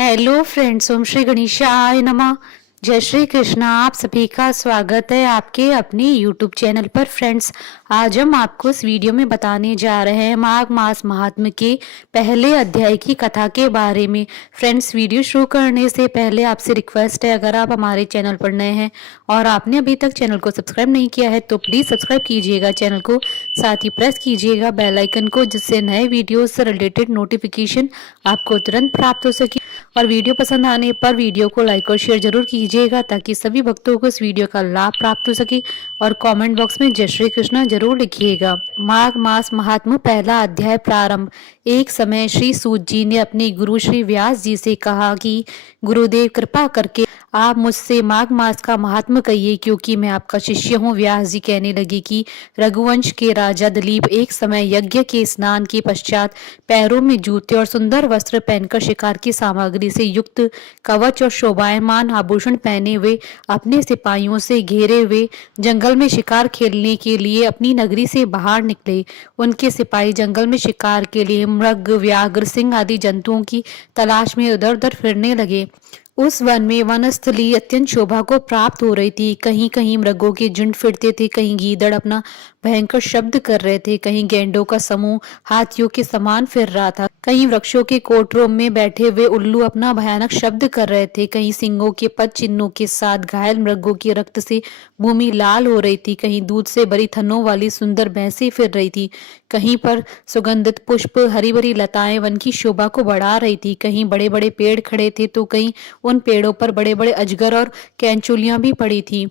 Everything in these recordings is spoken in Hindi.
हेलो फ्रेंड्स, ओम श्री गणेशाय नमः। जय श्री कृष्णा। आप सभी का स्वागत है आपके अपने यूट्यूब चैनल पर। फ्रेंड्स, आज हम आपको इस वीडियो में बताने जा रहे हैं माघ मास महात्म्य के पहले अध्याय की कथा के बारे में। फ्रेंड्स, वीडियो शुरू करने से पहले आपसे रिक्वेस्ट है, अगर आप हमारे चैनल पर नए हैं और आपने अभी तक चैनल को सब्सक्राइब नहीं किया है तो प्लीज सब्सक्राइब कीजिएगा चैनल को, साथ ही प्रेस कीजिएगा बेल आइकन को, जिससे नए वीडियो से रिलेटेड नोटिफिकेशन आपको तुरंत प्राप्त हो सके। और वीडियो पसंद आने पर वीडियो को लाइक और शेयर जरूर कीजिएगा ताकि सभी भक्तों को इस वीडियो का लाभ प्राप्त हो सके। और कमेंट बॉक्स में जय श्री कृष्णा जरूर लिखिएगा। माघ मास महात्म्य पहला अध्याय प्रारंभ। एक समय श्री सूत जी ने अपने गुरु श्री व्यास जी से कहा कि गुरुदेव, कृपा करके आप मुझसे माघ मास का महात्म्य कहिए, क्योंकि मैं आपका शिष्य हूँ। व्यास जी कहने लगे कि रघुवंश के राजा दिलीप एक समय यज्ञ के स्नान के पश्चात पैरों में जूते और सुंदर वस्त्र पहनकर शिकार की सामग्री से युक्त कवच और शोभायमान आभूषण पहने हुए अपने सिपाहियों से घेरे हुए जंगल में शिकार खेलने के लिए अपनी नगरी से बाहर निकले। उनके सिपाही जंगल में शिकार के लिए मृग, व्याघ्र, सिंह आदि जंतुओं की तलाश में उधर उधर फिरने लगे। उस वन में वनस्थली अत्यंत शोभा को प्राप्त हो रही थी। कहीं कहीं मृगों के झुंड फिरते थे, कहीं गीदड़ अपना भयंकर शब्द कर रहे थे, कहीं गैंडों का समूह हाथियों के समान फिर रहा था, कहीं वृक्षों के कोटरों में बैठे हुए उल्लू अपना भयानक शब्द कर रहे थे, कहीं सिंगों के पद चिन्हों के साथ घायल मृगों के रक्त से भूमि लाल हो रही थी, कहीं दूध से भरी थनों वाली सुंदर भैंसें फिर रही थी, कहीं पर सुगंधित पुष्प, हरी भरी लताएं वन की शोभा को बढ़ा रही थी, कहीं बड़े बड़े पेड़ खड़े थे तो कहीं उन पेड़ों पर बड़े बड़े अजगर और कैंचुलियां भी पड़ी थी।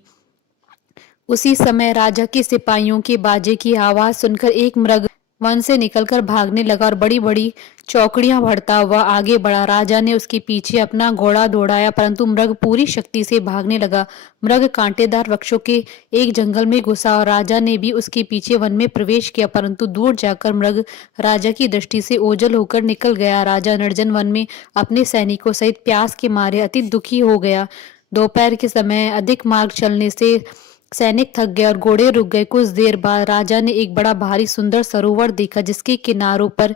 उसी समय राजा के सिपाहियों के बाजे की आवाज सुनकर एक मृग वन से निकलकर भागने लगा और बड़ी बड़ी चौकड़ियां भरता हुआ आगे बढ़ा। राजा ने उसके पीछे अपना घोड़ा दौड़ाया, परंतु मृग पूरी शक्ति से भागने लगा। मृग कांटेदार वृक्षों के एक जंगल में घुसा और राजा ने भी उसके पीछे वन में प्रवेश किया, परंतु दूर जाकर मृग राजा की दृष्टि से ओझल होकर निकल गया। राजा निर्जन वन में अपने सैनिकों सहित प्यास के मारे अति दुखी हो गया। दोपहर के समय अधिक मार्ग चलने से सैनिक थक गए और घोड़े रुक गए। कुछ देर बाद राजा ने एक बड़ा भारी सुंदर सरोवर देखा, जिसके किनारों पर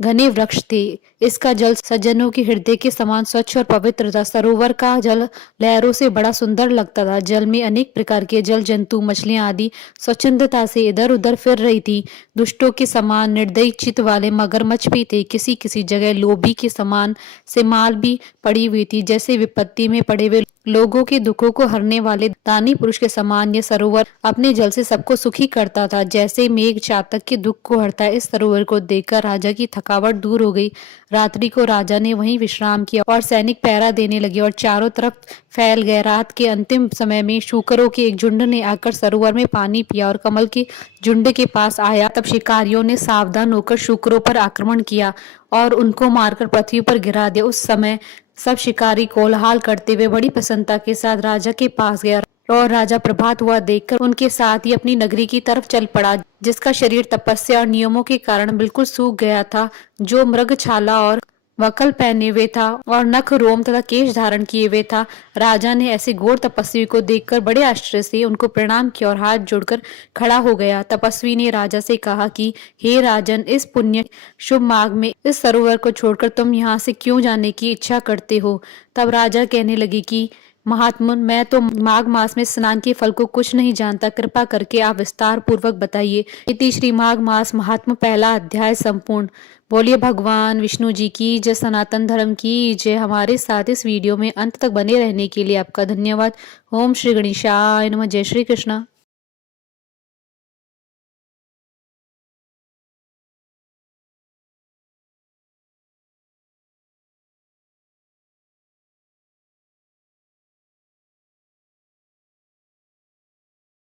घने वृक्ष थे। इसका जल सज्जनों के हृदय के समान स्वच्छ और पवित्र था। सरोवर का जल लहरों से बड़ा सुंदर लगता था। जल में अनेक प्रकार के जल जंतु, मछलियां आदि स्वच्छंदता से इधर उधर फिर रही थी। दुष्टों के समान निर्दयी चित्त वाले मगरमच्छ भी थे। किसी किसी जगह लोभी के समान सिमाल भी पड़ी हुई थी। जैसे विपत्ति में पड़े हुए लोगों के दुखों को हरने वाले दानी पुरुष के समान यह सरोवर अपने जल से सबको सुखी करता था, जैसे मेघ चातक के दुख को हरता है। इस सरोवर को देखकर राजा की थकावट दूर हो गई। रात्रि को राजा ने वहीं विश्राम किया और सैनिक पहरा देने लगे और चारों तरफ फैल गए। रात के अंतिम समय में शूकरों के एक झुंड ने आकर सरोवर में पानी पिया और कमल के झुंड के पास आया। तब शिकारियों ने सावधान होकर शूकरों पर आक्रमण किया और उनको मारकर पृथ्वी पर गिरा दिया। उस समय सब शिकारी कोलाहल करते हुए बड़ी प्रसन्नता के साथ राजा के पास गया और राजा प्रभात हुआ देखकर उनके साथ ही अपनी नगरी की तरफ चल पड़ा, जिसका शरीर तपस्या और नियमों के कारण बिल्कुल सूख गया था। जो मृग छाला और वकल पहने हुए था और नख, रोम तथा केश धारण किए हुए था। राजा ने ऐसे घोर तपस्वी को देखकर बड़े आश्चर्य से उनको प्रणाम किया और हाथ जोड़कर खड़ा हो गया। तपस्वी ने राजा से कहा कि हे राजन, इस पुण्य शुभ माघ में इस सरोवर को छोड़कर तुम यहाँ से क्यों जाने की इच्छा करते हो? तब राजा कहने लगे कि महात्मन, मैं तो माघ मास में स्नान के फल को कुछ नहीं जानता, कृपा करके आप विस्तार पूर्वक बताइए। इति श्री माघ मास महात्म्य पहला अध्याय संपूर्ण। बोलिए भगवान विष्णु जी की जय, सनातन धर्म की जय। हमारे साथ इस वीडियो में अंत तक बने रहने के लिए आपका धन्यवाद। ओम श्री गणेशाय नमः। जय श्री कृष्णा।